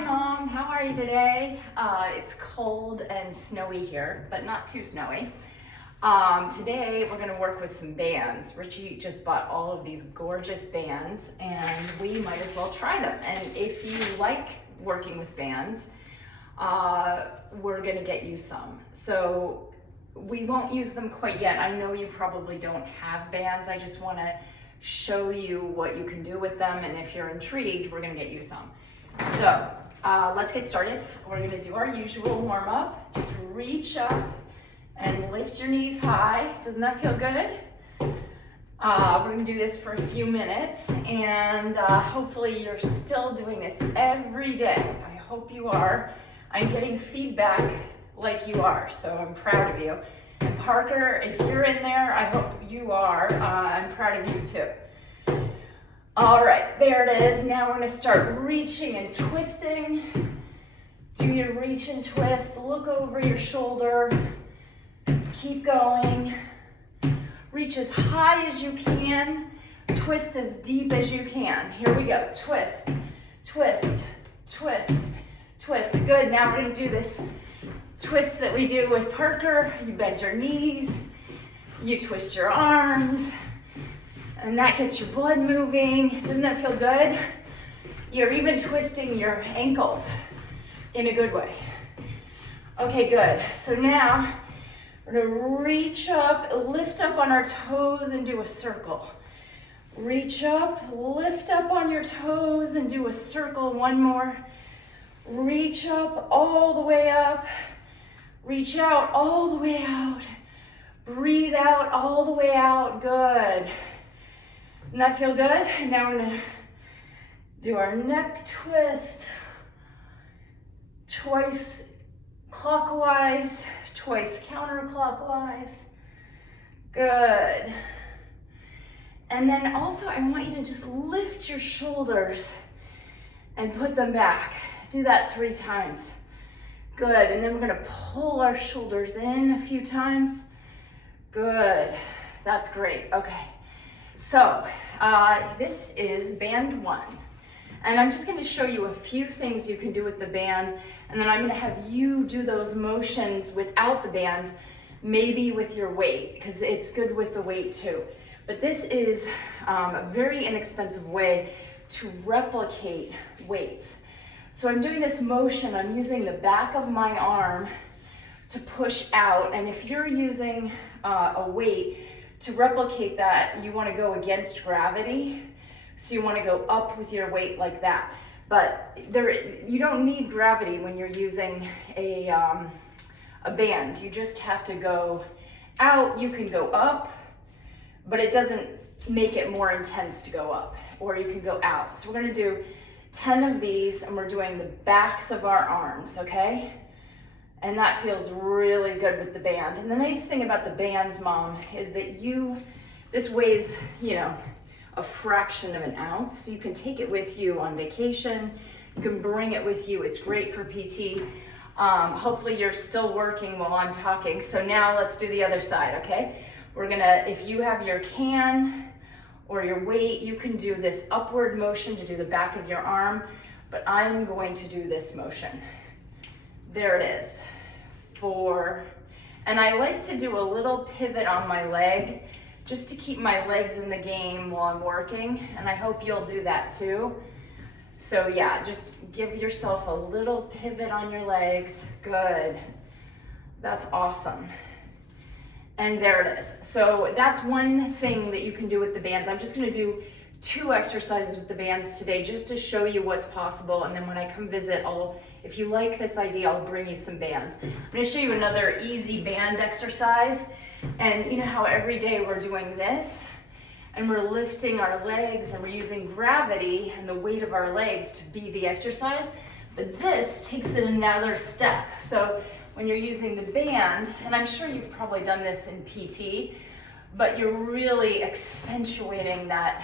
Hi Mom, how are you today? It's cold and snowy here, but not too snowy. Today we're gonna work with some bands. Richie just bought all of these gorgeous bands and we might as well try them. And if you like working with bands, we're gonna get you some. So we won't use them quite yet. I know you probably don't have bands. I just wanna show you what you can do with them, and if you're intrigued, we're gonna get you some. So let's get started. We're gonna do our usual warm up. Just reach up and lift your knees high. Doesn't that feel good? We're gonna do this for a few minutes, and hopefully you're still doing this every day. I hope you are. I'm getting feedback like you are, so I'm proud of you. And Parker, if you're in there, I hope you are. I'm proud of you too. All right, there it is. Now we're gonna start reaching and twisting. Do your reach and twist. Look over your shoulder. Keep going. Reach as high as you can. Twist as deep as you can. Here we go. Twist, twist, twist, twist. Good. Now we're gonna do this twist that we do with Parker. You bend your knees. You twist your arms. And that gets your blood moving. Doesn't that feel good? You're even twisting your ankles in a good way. Okay, good. So now we're gonna reach up, lift up on our toes and do a circle. Reach up, lift up on your toes and do a circle. One more. Reach up all the way up. Reach out all the way out. Breathe out all the way out. Good. Doesn't that feel good? And now we're gonna do our neck twist. Twice clockwise, twice counterclockwise. Good. And then also I want you to just lift your shoulders and put them back. Do that 3 times. Good. And then we're gonna pull our shoulders in a few times. Good. That's great. Okay. So this is band 1. And I'm just gonna show you a few things you can do with the band, and then I'm gonna have you do those motions without the band, maybe with your weight, because it's good with the weight too. But this is a very inexpensive way to replicate weights. So I'm doing this motion, I'm using the back of my arm to push out, and if you're using a weight, to replicate that, you wanna go against gravity. So you wanna go up with your weight like that. But you don't need gravity when you're using a band. You just have to go out. You can go up, but it doesn't make it more intense to go up. Or you can go out. So we're gonna do 10 of these, and we're doing the backs of our arms, okay? And that feels really good with the band. And the nice thing about the bands, Mom, is that this weighs, a fraction of an ounce. So you can take it with you on vacation. You can bring it with you. It's great for PT. Hopefully you're still working while I'm talking. So now let's do the other side, okay? We're gonna, if you have your can or your weight, you can do this upward motion to do the back of your arm, but I'm going to do this motion. There it is. 4. And I like to do a little pivot on my leg just to keep my legs in the game while I'm working. And I hope you'll do that too. So yeah, just give yourself a little pivot on your legs. Good. That's awesome. And there it is. So that's one thing that you can do with the bands. I'm just gonna do 2 exercises with the bands today just to show you what's possible. And then when I come visit, if you like this idea, I'll bring you some bands. I'm gonna show you another easy band exercise. And you know how every day we're doing this and we're lifting our legs and we're using gravity and the weight of our legs to be the exercise, but this takes it another step. So when you're using the band, and I'm sure you've probably done this in PT, but you're really accentuating that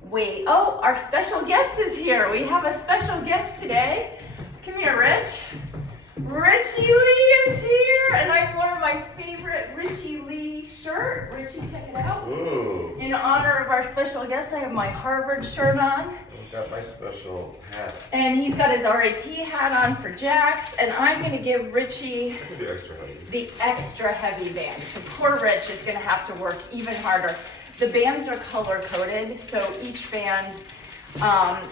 weight. Oh, our special guest is here. We have a special guest today. Come here, Rich. Richie Lee is here, and I wore my favorite Richie Lee shirt. Richie, check it out. Ooh. In honor of our special guest, I have my Harvard shirt on. got my special hat. And he's got his RAT hat on for Jax, and I'm gonna give Richie I can do extra heavy. the extra heavy band. So poor Rich is gonna have to work even harder. The bands are color coded, so each band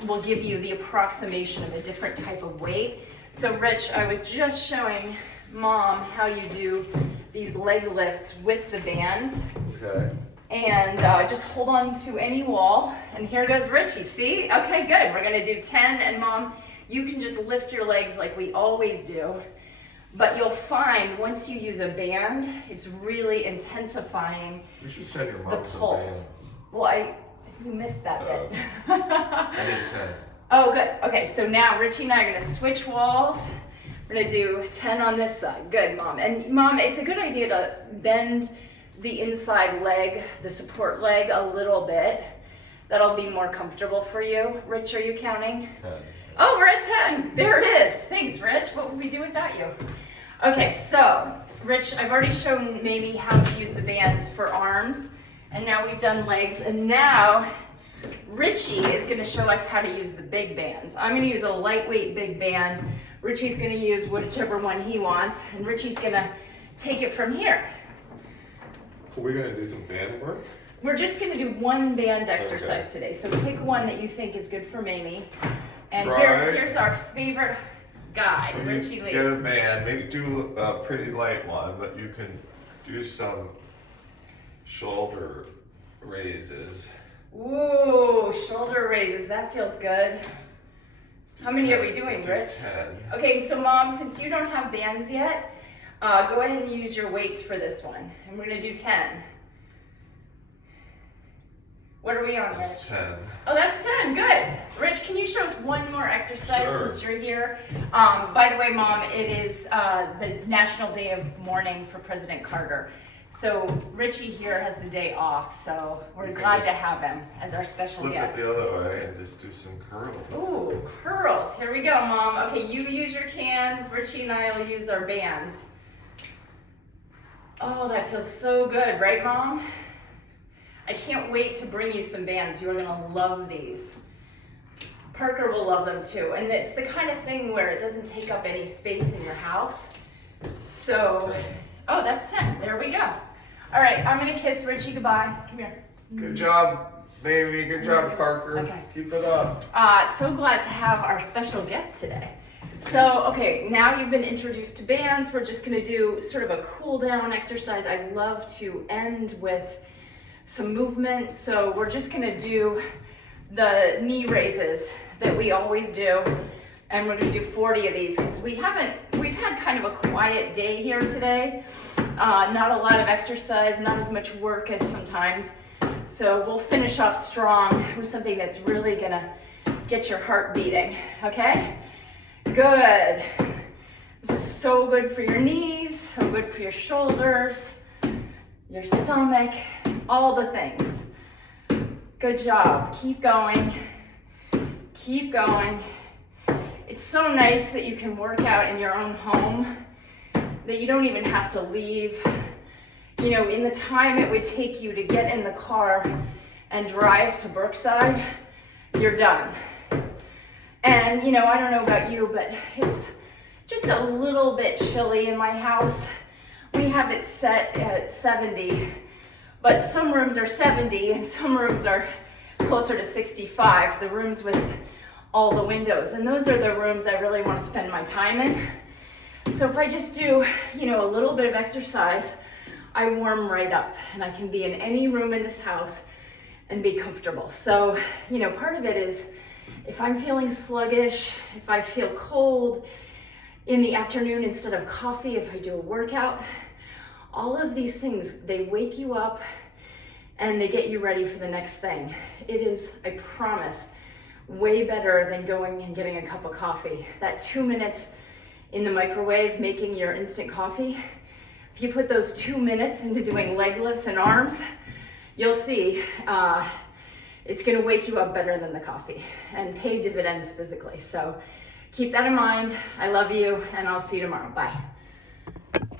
will give you the approximation of a different type of weight. So Rich, I was just showing Mom how you do these leg lifts with the bands. Okay. And just hold on to any wall. And here goes Richie, see? Okay, good. We're gonna do 10, and Mom, you can just lift your legs like we always do. But you'll find once you use a band, it's really intensifying You should send your the mom some pull. bands. Well, you missed that bit. I need 10. Oh, good. Okay, so now Richie and I are gonna switch walls. We're gonna do 10 on this side. Good, Mom. And Mom, it's a good idea to bend the inside leg, the support leg, a little bit. That'll be more comfortable for you. Rich, are you counting? 10. Oh, we're at 10. There it is. Thanks, Rich. What would we do without you? Okay, so Rich, I've already shown maybe how to use the bands for arms, and now we've done legs, and now Richie is gonna show us how to use the big bands. I'm gonna use a lightweight big band. Richie's gonna use whichever one he wants, and Richie's gonna take it from here. Are we going to do some band work? We're just gonna do one band exercise today, so pick one that you think is good for Mamie. And here's our favorite guy, Richie Lee. Get a band, maybe do a pretty light one, but you can do some shoulder raises. Ooh, shoulder raises, that feels good. How many are we doing, Rich? 10. Okay, so Mom, since you don't have bands yet, go ahead and use your weights for this one. And we're gonna do 10. What are we on, Rich? That's 10. Oh, that's 10, good. Rich, can you show us one more exercise Sure. since you're here? By the way, Mom, it is the National Day of Mourning for President Carter. So Richie here has the day off, so we're You can glad just to have him as our special Flip guest. it the other way and just do some curls. Ooh, curls. Here we go, Mom. Okay, you use your cans. Richie and I will use our bands. Oh, that feels so good, right, Mom? I can't wait to bring you some bands. You are gonna love these. Parker will love them too. And it's the kind of thing where it doesn't take up any space in your house. So, oh, that's 10. There we go. All right, I'm gonna kiss Richie goodbye. Come here. Good job, baby. Good job, Parker. Okay. Keep it up. So glad to have our special guest today. So, okay, now you've been introduced to bands. We're just gonna do sort of a cool down exercise. I love to end with some movement. So we're just gonna do the knee raises that we always do. And we're gonna do 40 of these because we've had kind of a quiet day here today. Not a lot of exercise, not as much work as sometimes. So we'll finish off strong with something that's really gonna get your heart beating, okay? Good. This is so good for your knees, so good for your shoulders, your stomach, all the things. Good job. Keep going. Keep going. It's so nice that you can work out in your own home, that you don't even have to leave. You know, in the time it would take you to get in the car and drive to Brookside, you're done. And, you know, I don't know about you, but it's just a little bit chilly in my house. We have it set at 70, but some rooms are 70 and some rooms are closer to 65, the rooms with all the windows. And those are the rooms I really want to spend my time in. So if I just do, you know, a little bit of exercise, I warm right up and I can be in any room in this house and be comfortable. So, you know, part of it is if I'm feeling sluggish, if I feel cold in the afternoon instead of coffee, if I do a workout, all of these things, they wake you up and they get you ready for the next thing. It is, I promise, way better than going and getting a cup of coffee. That 2 minutes in the microwave making your instant coffee, if you put those 2 minutes into doing leg lifts and arms, you'll see it's gonna wake you up better than the coffee and pay dividends physically. So keep that in mind. I love you and I'll see you tomorrow. Bye.